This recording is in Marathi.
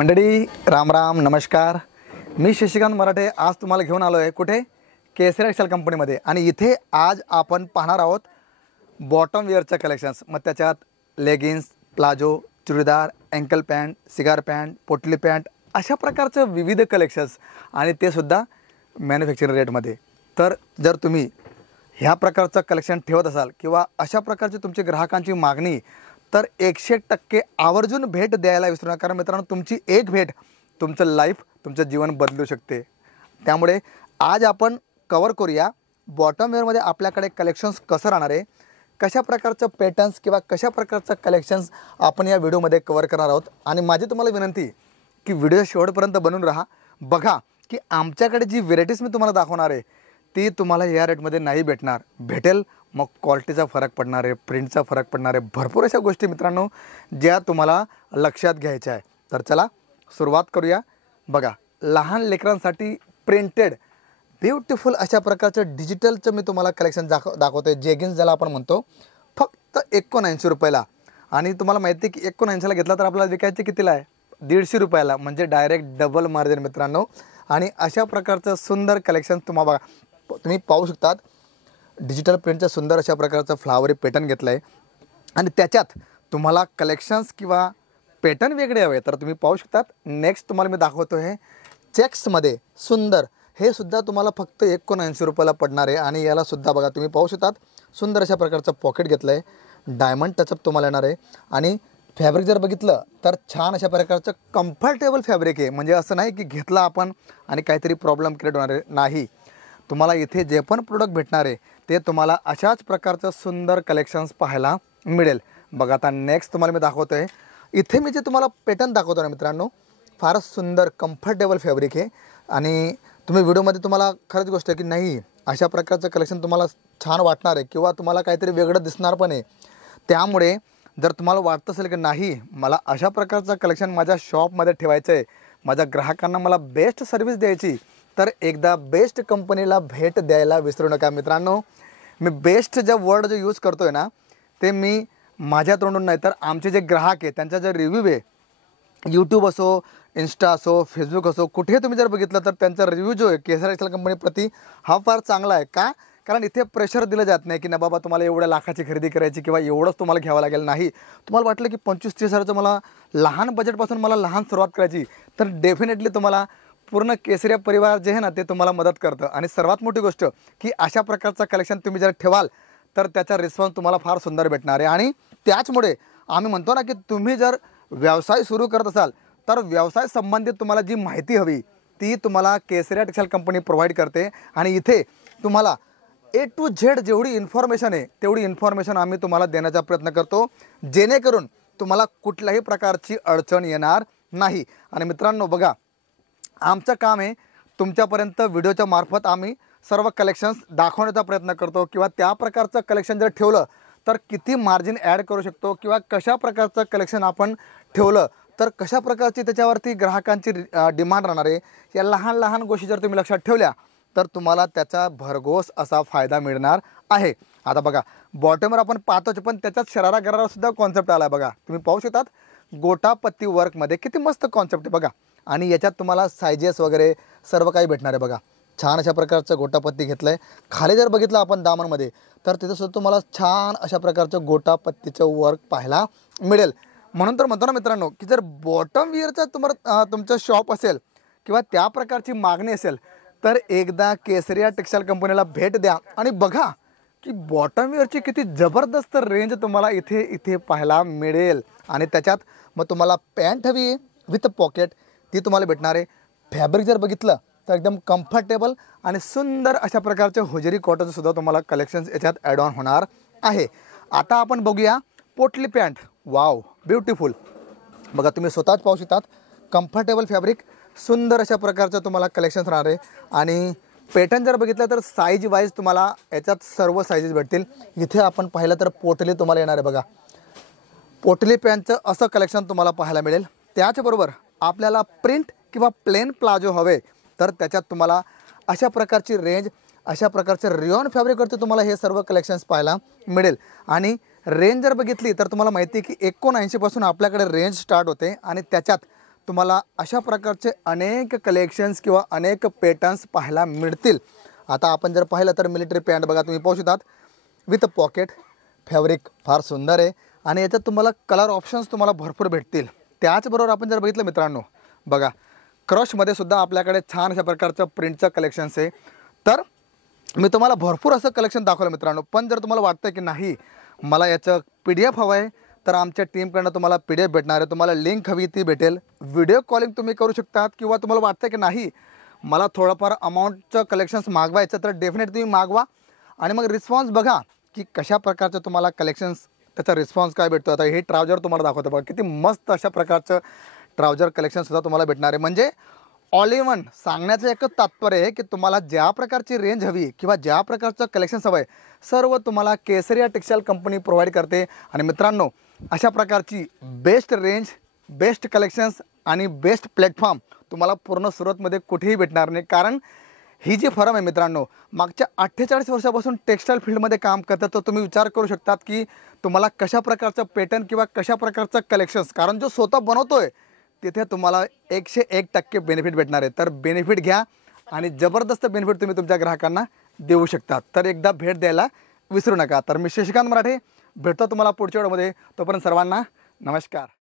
मंडळी राम राम नमस्कार. मी शशिकांत मराठे आज तुम्हाला घेऊन आलो आहे कुठे केसरी टेक्सटाईल कंपनीमध्ये आणि इथे आज आपण पाहणार आहोत बॉटम वेअरचं कलेक्शन्स. मग त्याच्यात leggings, palazzo, churidar, ankle pant, cigar pant, potli pant अशा प्रकारचं विविध कलेक्शन्स आणि ते सुद्धा मॅन्युफॅक्चरिंग रेटमध्ये. तर जर तुम्ही ह्या प्रकारचं कलेक्शन ठेवत असाल किंवा अशा प्रकारची तुमची ग्राहकांची मागणी तर 100% आवर्जून भेट द्यायला विसरू नका. कारण मित्रांनो तुमची एक भेट तुमचं लाईफ तुमचं जीवन बदलू शकते. त्यामुळे आज आपण कवर करूया बॉटम वेअरमध्ये आपल्याकडे कलेक्शन्स कसं राहणार आहे, कशा प्रकारचं पॅटर्न्स किंवा कशा प्रकारचं कलेक्शन्स आपण या व्हिडिओमध्ये कवर करणार आहोत. आणि माझी तुम्हाला विनंती की व्हिडिओ शेवटपर्यंत बनून राहा. बघा की आमच्याकडे जी व्हेरायटीज मी तुम्हाला दाखवणार आहे ती तुम्हाला या रेटमध्ये नाही भेटेल. मग क्वालिटीचा फरक पडणार आहे, प्रिंटचा फरक पडणार आहे, भरपूर अशा गोष्टी मित्रांनो ज्या तुम्हाला लक्षात घ्यायच्या आहे. तर चला सुरुवात करूया. बघा लहान लेकरांसाठी प्रिंटेड ब्युटिफुल अशा प्रकारचं डिजिटलचं मी तुम्हाला कलेक्शन दाखवतो आहे. जेगिन्स ज्याला आपण म्हणतो, फक्त 79 रुपयाला. आणि तुम्हाला माहिती आहे की 79ला घेतला तर आपल्याला विकायचे कितीला आहे, 150 रुपयाला. म्हणजे डायरेक्ट डबल मार्जिन मित्रांनो. आणि अशा प्रकारचं सुंदर कलेक्शन तुम्ही पाहू शकतात. डिजिटल प्रिंटचं सुंदर अशा प्रकारचं फ्लावरी पॅटर्न घेतलं आहे आणि त्याच्यात तुम्हाला कलेक्शन्स किंवा पॅटर्न वेगळे हवे तर तुम्ही पाहू शकतात. नेक्स्ट तुम्हाला मी दाखवतो आहे चेक्समध्ये सुंदर, हे सुद्धा तुम्हाला फक्त 79 रुपयाला पडणार आहे. आणि याला सुद्धा बघा तुम्ही पाहू शकतात सुंदर अशा प्रकारचं पॉकेट घेतलं आहे, डायमंड टचअप तुम्हाला येणार आहे. आणि फॅब्रिक जर बघितलं तर छान अशा प्रकारचं कम्फर्टेबल फॅब्रिक आहे. म्हणजे असं नाही की घेतला आपण आणि काहीतरी प्रॉब्लेम क्रिएट होणार आहे, नाही. तुम्हाला इथे जे पण प्रोडक्ट भेटणार आहे ते तुम्हाला अशाच प्रकारचं सुंदर कलेक्शन्स पाहायला मिळेल. बघा आता नेक्स्ट तुम्हाला मी दाखवतो आहे. इथे मी जे तुम्हाला पॅटर्न दाखवतो ना मित्रांनो, फारच सुंदर कम्फर्टेबल फॅब्रिक आहे. आणि तुम्ही व्हिडिओमध्ये तुम्हाला खरंच गोष्ट आहे की नाही अशा प्रकारचं कलेक्शन तुम्हाला छान वाटणार आहे किंवा तुम्हाला काहीतरी वेगळं दिसणार पण आहे. त्यामुळे जर तुम्हाला वाटतं असेल की नाही मला अशा प्रकारचं कलेक्शन माझ्या शॉपमध्ये ठेवायचं आहे, माझ्या ग्राहकांना मला बेस्ट सर्व्हिस द्यायची, तर एकदा बेस्ट कंपनीला भेट द्यायला विसरू नका मित्रांनो. मी बेस्ट जे वर्ड जो यूज करतो आहे ना ते मी माझ्या तोंडून नाही तर आमचे जे ग्राहक आहे त्यांचा जे रिव्ह्यू आहे, यूट्यूब असो, इन्स्टा असो, फेसबुक असो, कुठे तुम्ही जर बघितलं तर त्यांचा रिव्ह्यू जो आहे केसरी टेक्सटाईल कंपनीप्रती हा फार चांगला आहे. का? कारण इथे प्रेशर दिलं जात नाही की ना बाबा तुम्हाला एवढ्या लाखाची खरेदी करायची किंवा एवढंच तुम्हाला घ्यावं लागेल. नाही, तुम्हाला वाटलं की 25-30 हजाराचं मला लहान बजेटपासून मला लहान सुरुवात करायची तर डेफिनेटली तुम्हाला पूर्ण केसरी परिवार जे आहे ना ते तुम्हाला मदत करतं. आणि सर्वात मोठी गोष्ट की अशा प्रकारचं कलेक्शन तुम्ही जर ठेवाल तर त्याचा रिस्पॉन्स तुम्हाला फार सुंदर भेटणार आहे. आणि त्याचमुळे आम्ही म्हणतो ना की तुम्ही जर व्यवसाय सुरू करत असाल तर व्यवसाय संबंधित तुम्हाला जी माहिती हवी ती तुम्हाला केसरी टेक्सटाईल कंपनी प्रोव्हाइड करते. आणि इथे तुम्हाला A to Z जेवढी इन्फॉर्मेशन आहे तेवढी इन्फॉर्मेशन आम्ही तुम्हाला देण्याचा प्रयत्न करतो, जेणेकरून तुम्हाला कुठल्याही प्रकारची अडचण येणार नाही. आणि मित्रांनो बघा आमचं काम आहे तुमच्यापर्यंत व्हिडिओच्या मार्फत आम्ही सर्व कलेक्शन्स दाखवण्याचा प्रयत्न करतो किंवा त्या प्रकारचं कलेक्शन जर ठेवलं तर किती मार्जिन ॲड करू शकतो किंवा कशा प्रकारचं कलेक्शन आपण ठेवलं तर कशा प्रकारची त्याच्यावरती ग्राहकांची डिमांड राहणार आहे. या लहान लहान गोष्टी जर तुम्ही लक्षात ठेवल्या तर तुम्हाला त्याचा भरघोस असा फायदा मिळणार आहे. आता बघा बॉटमवर आपण पाहतोच पण त्याच्यात शरारा गरारा सुद्धा कॉन्सेप्ट आला आहे. बघा तुम्ही पाहू शकतात गोटापत्ती वर्कमध्ये किती मस्त कॉन्सेप्ट आहे बघा. आणि याच्यात तुम्हाला सायजेस वगैरे सर्व काही भेटणार आहे. बघा छान अशा प्रकारचं गोटापत्ती घेतलं आहे. खाली जर बघितलं आपण दामनमध्ये तर तिथंसुद्धा तुम्हाला छान अशा प्रकारचं गोटापत्तीचं वर्क पाहायला मिळेल. म्हणून तर म्हणतो ना मित्रांनो की जर बॉटम वेअरचा तुमचं शॉप असेल किंवा त्या प्रकारची मागणी असेल तर एकदा केसरी टेक्सटाईल कंपनीला भेट द्या आणि बघा की बॉटम वेअरची किती जबरदस्त रेंज तुम्हाला इथे पाहायला मिळेल. आणि त्याच्यात मग तुम्हाला पॅन्ट हवी आहे विथ पॉकेट ती तुम्हाला भेटणार आहे. फॅब्रिक जर बघितलं तर एकदम कम्फर्टेबल आणि सुंदर अशा प्रकारचे होजरी कॉटनचं सुद्धा तुम्हाला कलेक्शन्स याच्यात ॲड ऑन होणार आहे. आता आपण बघूया पोटली पॅन्ट. Wow beautiful. बघा तुम्ही स्वतःच पाहू शकतात कम्फर्टेबल फॅब्रिक, सुंदर अशा प्रकारचं तुम्हाला कलेक्शन्स राहणार आहे. आणि पॅटर्न जर बघितलं तर साईज वाईज तुम्हाला याच्यात सर्व साईजेस भेटतील. इथे आपण पाहिलं तर पोटली तुम्हाला येणार आहे. बघा पोटली पॅन्टचं असं कलेक्शन तुम्हाला पाहायला मिळेल. त्याचबरोबर आपल्याला प्रिंट किंवा प्लेन प्लाझो हवे तर त्याच्यात तुम्हाला अशा प्रकारची रेंज, अशा प्रकारचं रिऑन फॅब्रिकवरती तुम्हाला हे सर्व कलेक्शन्स पाहायला मिळेल. आणि रेंज जर बघितली तर तुम्हाला माहिती आहे की 79 पासून आपल्याकडे रेंज स्टार्ट होते आणि त्याच्यात तुम्हाला अशा प्रकारचे अनेक कलेक्शन्स किंवा अनेक पॅटर्न्स पाहायला मिळतील। आता आपण जर पाहिलं तर मिलिटरी पॅन्ट बघा तुम्ही पाहू शकतात विथ पॉकेट, फॅब्रिक फार सुंदर आहे आणि याच्यात तुम्हाला कलर ऑप्शन्स तुम्हाला भरपूर भेटतील। त्याचबरोबर आपण जर बघितलं मित्रांनो बघा क्रशमध्ये सुद्धा आपल्याकडे छान अशा प्रकारचं प्रिंटचं कलेक्शन्स आहे। तर मी तुम्हाला भरपूर असं कलेक्शन दाखवलं मित्रांनो, पण जर तुम्हाला वाटतं की नाही मला याचं PDF हवं आहे तर आमच्या टीमकडनं तुम्हाला PDF भेटणार आहे। तुम्हाला लिंक हवी ती भेटेल, व्हिडिओ कॉलिंग तुम्ही करू शकतात किंवा तुम्हाला वाटतं की नाही मला थोडंफार अमाऊंटचं कलेक्शन्स मागवायचं तर डेफिनेट तुम्ही मागवा आणि मग रिस्पॉन्स बघा की कशा प्रकारचं तुम्हाला कलेक्शन्स त्याचा रिस्पॉन्स काय भेटतो। आता हे ट्राउजर तुम्हाला दाखवतो बघा किती मस्त अशा प्रकारचं ट्राउजर कलेक्शनसुद्धा तुम्हाला भेटणार आहे। म्हणजे ऑल इन वन सांगण्याचं एकच तात्पर्य आहे की तुम्हाला ज्या प्रकारची रेंज हवी किंवा ज्या प्रकारचं कलेक्शन्स हवं आहे सर्व तुम्हाला केसरिया टेक्सटाईल कंपनी प्रोव्हाइड करते। आणि मित्रांनो अशा प्रकारची बेस्ट रेंज, बेस्ट कलेक्शन्स आणि बेस्ट प्लॅटफॉर्म तुम्हाला पूर्ण सुरतमध्ये कुठेही भेटणार नाही। कारण ही जी फर्म आहे मित्रांनो मागच्या 48 वर्षापासून टेक्सटाईल फील्डमध्ये काम करतात। तर तुम्ही विचार करू शकतात की तुम्हाला कशा प्रकारचं पॅटर्न किंवा कशा प्रकारचं कलेक्शन्स, कारण जो स्वतः बनवतोय तिथे तुम्हाला 101% बेनिफिट भेटणार आहे। तर बेनिफिट घ्या आणि जबरदस्त बेनिफिट तुम्ही तुमच्या ग्राहकांना देऊ शकता। तर एकदा भेट द्यायला विसरू नका। तर मी शशिकांत मराठे भेटतो तुम्हाला पुढच्या व्हिडिओमध्ये, तोपर्यंत सर्वांना नमस्कार।